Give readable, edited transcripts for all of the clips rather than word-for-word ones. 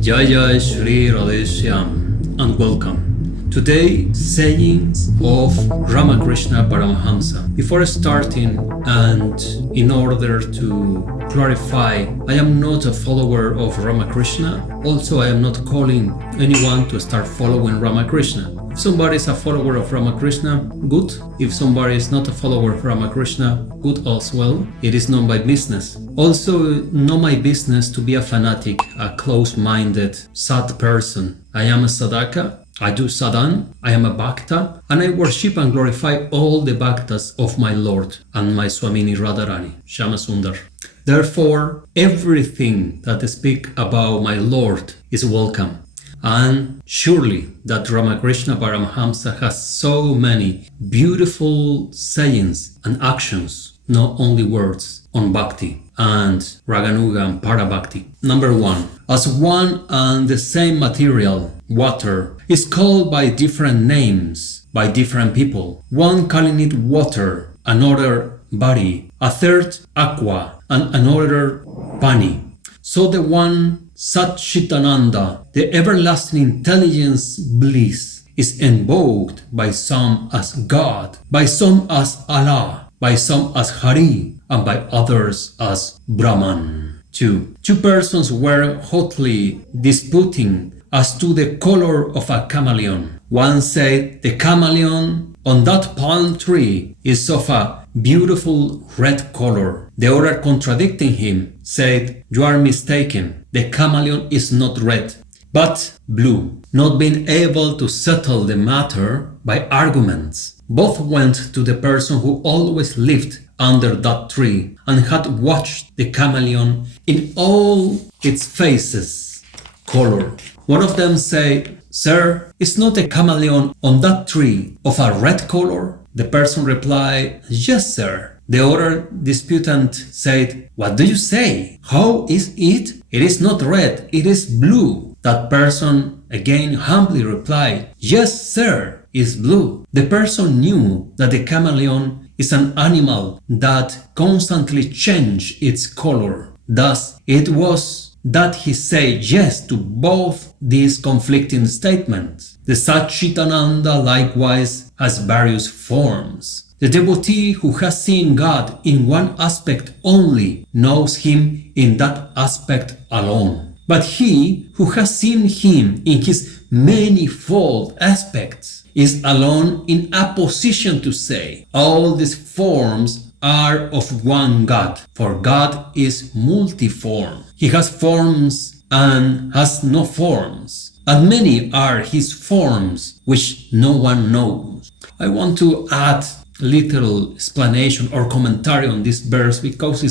Jai Jai Shri Radheshyam and welcome. Today, sayings of Ramakrishna Paramahamsa. Before starting, and in order to clarify, I am not a follower of Ramakrishna. Also, I am not calling anyone to start following Ramakrishna. If somebody is a follower of Ramakrishna, good. If somebody is not a follower of Ramakrishna, good as well. It is not my business. Also, not my business to be a fanatic, a close-minded, sad person. I am a sadhaka. I do sadhan, I am a bhakta, and I worship and glorify all the bhaktas of my Lord and my Swamini Radharani, Shama Sundar. Therefore, everything that I speak about my Lord is welcome. And surely that Ramakrishna Paramahamsa has so many beautiful sayings and actions, not only words, on bhakti and Raganuga and Parabhakti. Number 1. As one and the same material, water, is called by different names by different people. One calling it water, another body, a third aqua, and another pani. So the one Satchitananda, the everlasting intelligence bliss, is invoked by some as God, by some as Allah, by some as Hari, and by others as Brahman. 2. Two persons were hotly disputing as to the color of a chameleon. One said, the chameleon on that palm tree is of a beautiful red color. The other, contradicting him, said, you are mistaken. The chameleon is not red, but blue. Not being able to settle the matter by arguments, both went to the person who always lived under that tree and had watched the chameleon in all its phases, color. One of them said, sir, is not a chameleon on that tree of a red color? The person replied, yes, sir. The other disputant said, what do you say? How is it? It is not red, it is blue. That person again humbly replied, yes, sir, is blue. The person knew that the chameleon is an animal that constantly changes its color. Thus, it was that he said yes to both these conflicting statements. The Satchitananda likewise has various forms. The devotee who has seen God in one aspect only knows him in that aspect alone. But he who has seen him in his manifold aspects is alone in a position to say, all these forms are of one God, for God is multiform. He has forms and has no forms, and many are his forms which no one knows. I want to add little explanation or commentary on this verse because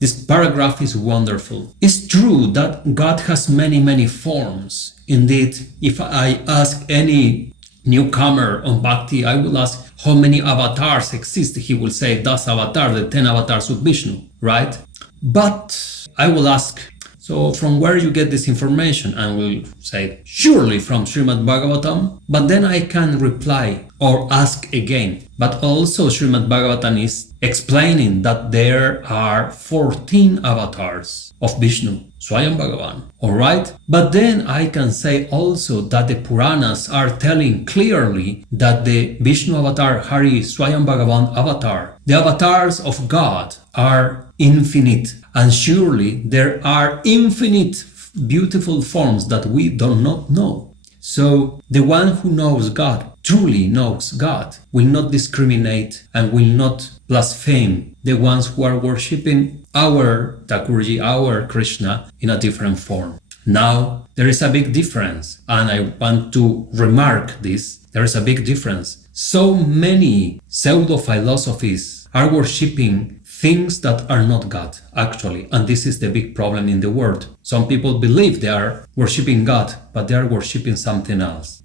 this paragraph is wonderful. It's true that God has many forms. Indeed, if I ask any newcomer on Bhakti, I will ask how many avatars exist. He will say, das avatar, the 10 avatars of Vishnu, right? But I will ask, so from where you get this information? And will say, surely from Srimad Bhagavatam. But then I can reply or ask again. But also Srimad Bhagavatam is explaining that there are 14 avatars of Vishnu, Swayam Bhagavan. Alright? But then I can say also that the Puranas are telling clearly that the Vishnu avatar, Hari, Swayam Bhagavan avatar, the avatars of God are infinite. And surely there are infinite beautiful forms that we do not know. So the one who knows God, truly knows God, will not discriminate and will not blaspheme the ones who are worshipping our Thakurji, our Krishna, in a different form. Now, there is a big difference, and I want to remark this. There is a big difference. So many pseudo-philosophies are worshipping things that are not God, actually, and this is the big problem in the world. Some people believe they are worshipping God, but they are worshipping something else.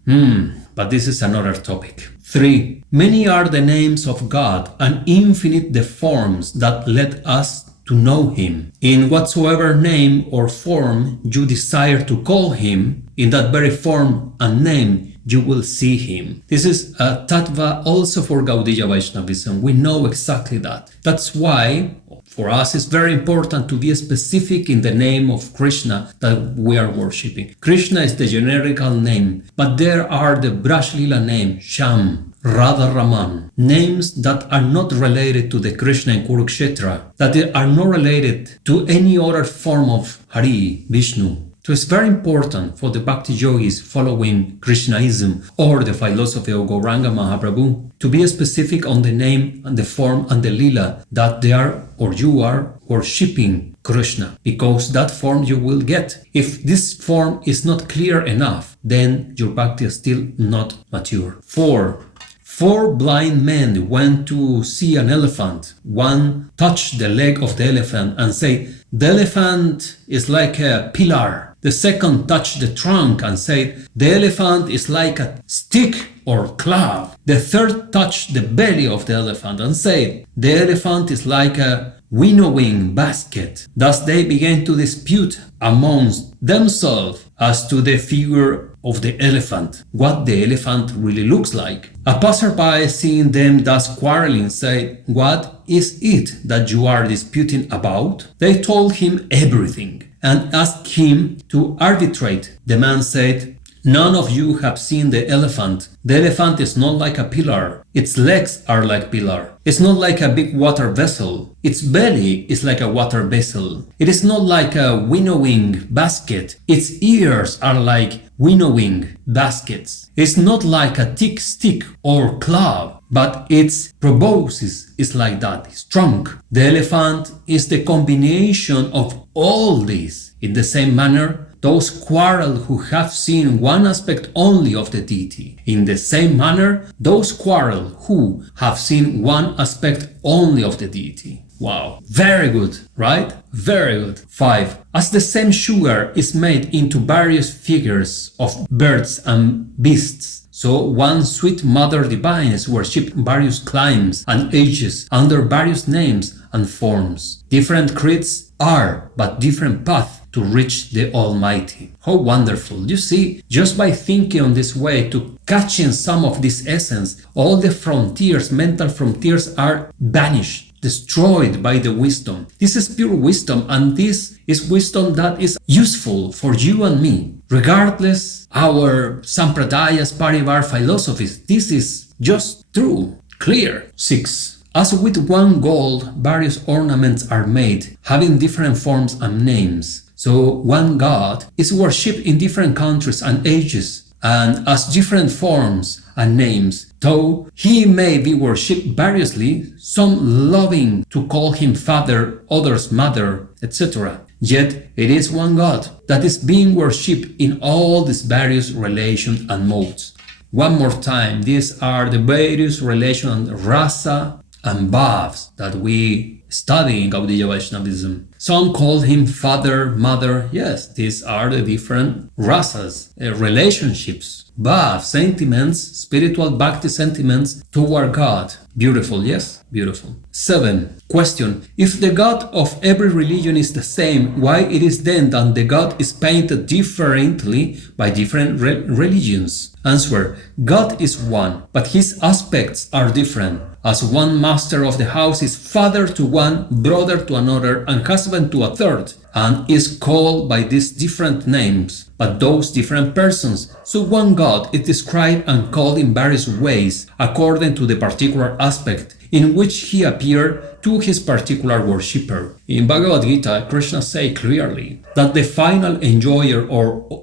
But this is another topic. 3. Many are the names of God, and infinite the forms that let us to know Him. In whatsoever name or form you desire to call Him, in that very form and name you will see Him. This is a tattva also for Gaudiya Vaishnavism. We know exactly that. That's why For us, it's very important to be specific in the name of Krishna that we are worshipping. Krishna is the generical name, but there are the Braj Lila name, Sham, Radha Raman, names that are not related to the Krishna in Kurukshetra, that are not related to any other form of Hari, Vishnu. So it's very important for the Bhakti yogis following Krishnaism or the philosophy of Gauranga Mahaprabhu to be specific on the name and the form and the lila that they are or you are worshipping Krishna, because that form you will get. If this form is not clear enough, then your Bhakti is still not mature. 4. 4 blind men went to see an elephant. One touched the leg of the elephant and said, "The elephant is like a pillar." The second touched the trunk and said, "The elephant is like a stick or club." The third touched the belly of the elephant and said, "The elephant is like a winnowing basket." Thus they began to dispute amongst themselves as to the figure of the elephant, what the elephant really looks like. A passerby, seeing them thus quarreling, said, "What is it that you are disputing about?" They told him everything and asked him to arbitrate. The man said, "None of you have seen the elephant. The elephant is not like a pillar. Its legs are like pillar. It's not like a big water vessel. Its belly is like a water vessel. It is not like a winnowing basket. Its ears are like winnowing baskets. It's not like a thick stick or club, but its proboscis is like that, its trunk. The elephant is the combination of all these. In the same manner, those quarrel who have seen one aspect only of the deity. In the same manner, those quarrel who have seen one aspect only of the deity." Wow, very good, right? Very good. 5. As the same sugar is made into various figures of birds and beasts, so one sweet mother divine is worshipped in various climes and ages under various names and forms. Different creeds are but different paths to reach the Almighty. How wonderful. You see, just by thinking on this way, to catching some of this essence, all the frontiers, mental frontiers are banished, destroyed by the wisdom. This is pure wisdom, and this is wisdom that is useful for you and me. Regardless our sampradayas, parivar philosophies, this is just true, clear. 6. As with one gold, various ornaments are made, having different forms and names. So one God is worshipped in different countries and ages, and as different forms and names, though he may be worshipped variously, some loving to call him Father, others Mother, etc. Yet it is one God that is being worshipped in all these various relations and modes. One more time, these are the various relations, rasa and bhavs, that we study in Gaudiya Vaishnavism. Some call him father, mother. Yes, these are the different rasas, relationships, bhav, sentiments, spiritual bhakti sentiments toward God. Beautiful, yes? Beautiful. 7. Question. If the God of every religion is the same, why it is then that the God is painted differently by different religions? Answer. God is one, but his aspects are different. As one master of the house is father to one, brother to another, and husband to a third, and is called by these different names, but those different persons. So one God is described and called in various ways, according to the particular aspect in which he appeared to his particular worshipper. In Bhagavad Gita, Krishna says clearly that the final enjoyer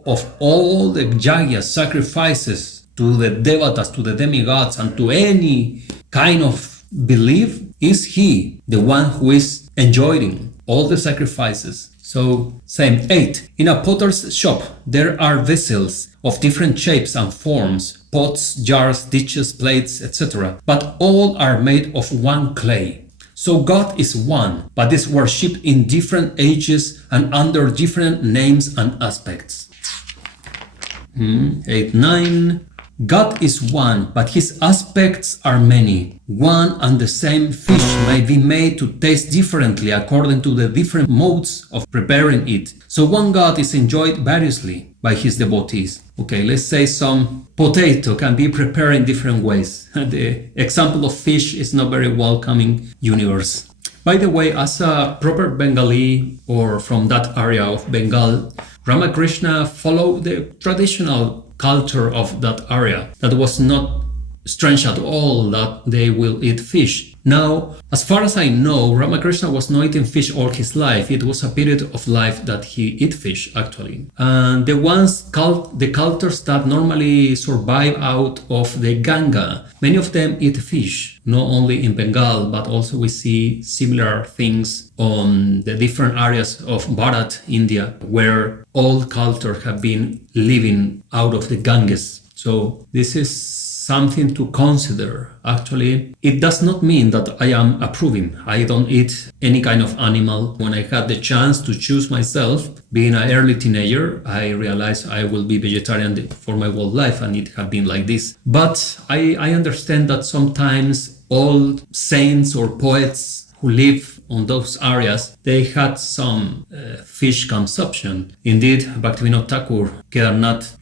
of all the yajnas, sacrifices to the devatas, to the demigods, and to any kind of belief is he, the one who is enjoying all the sacrifices. So, same. 8. In a potter's shop, there are vessels of different shapes and forms, pots, jars, dishes, plates, etc. But all are made of one clay. So God is one, but is worshipped in different ages and under different names and aspects. 8, 9. God is one, but his aspects are many. One and the same fish may be made to taste differently according to the different modes of preparing it. So one God is enjoyed variously by his devotees. Okay, let's say some potato can be prepared in different ways. The example of fish is not very welcoming universe. By the way, as a proper Bengali or from that area of Bengal, Ramakrishna followed the traditional culture of that area. That was not strange at all that they will eat fish. Now, as far as I know, Ramakrishna was not eating fish all his life. It was a period of life that he ate fish, actually. And the cultures that normally survive out of the Ganga, many of them eat fish, not only in Bengal, but also we see similar things on the different areas of Bharat, India, where all cultures have been living out of the Ganges. So this is something to consider. Actually, it does not mean that I am approving. I don't eat any kind of animal. When I had the chance to choose myself, being an early teenager, I realized I will be vegetarian for my whole life, and it has been like this. But I understand that sometimes old saints or poets who live on those areas, they had some fish consumption. Indeed, Bhaktivinoda Thakur, Kedarnath,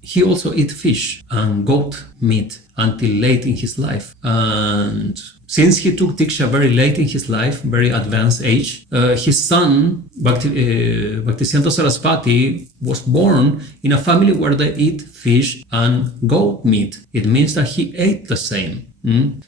he also ate fish and goat meat until late in his life. And since he took Diksha very late in his life, very advanced age, his son, Bhaktisiddhanta Saraswati, was born in a family where they eat fish and goat meat. It means that he ate the same.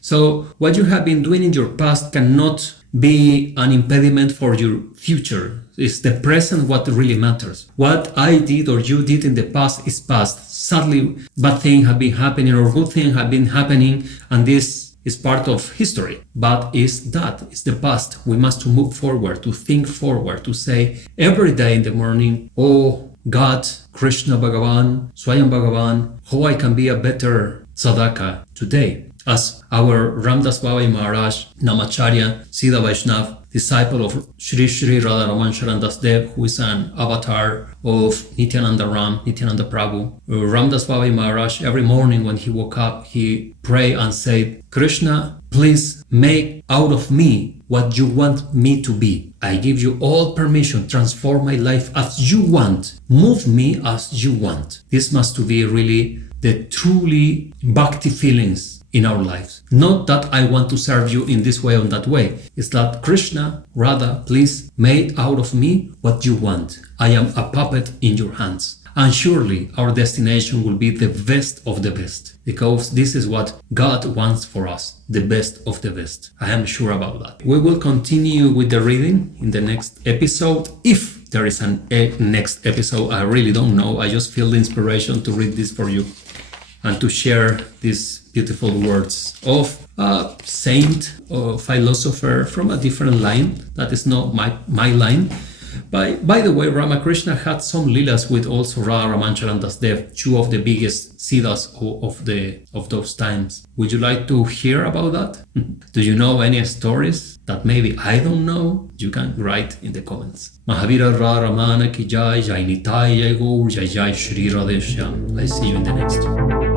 So what you have been doing in your past cannot be an impediment for your future. It's the present what really matters. What I did or you did in the past is past. Sadly, bad things have been happening or good things have been happening, and this is part of history. But it's the past. We must move forward, to think forward, to say every day in the morning, oh God, Krishna Bhagavan, Swayam Bhagavan, how I can be a better sadhaka today. As our Ramdas Babai Maharaj, Namacharya, Siddha Vaishnav, disciple of Sri Sri Radharaman Sharandas Dev, who is an avatar of Nityananda Ram, Nityananda Prabhu. Ramdas Babai Maharaj, every morning when he woke up, he prayed and said, Krishna, please make out of me what you want me to be. I give you all permission, transform my life as you want, move me as you want. This must be really the truly bhakti feelings in our lives. Not that I want to serve you in this way or that way. It's that Krishna, Radha, please make out of me what you want. I am a puppet in your hands. And surely our destination will be the best of the best, because this is what God wants for us, the best of the best. I am sure about that. We will continue with the reading in the next episode. If there is a next episode, I really don't know. I just feel the inspiration to read this for you and to share these beautiful words of a saint or philosopher from a different line that is not my line. By the way, Ramakrishna had some leelas with also Radharaman Charandas Dev, two of the biggest siddhas of those times. Would you like to hear about that? Do you know any stories that maybe I don't know? You can write in the comments. Mahavira Radharamana ki jai, jai Nitai, jai Gaur, jai Jai Shri Radheshyam. I see you in the next one.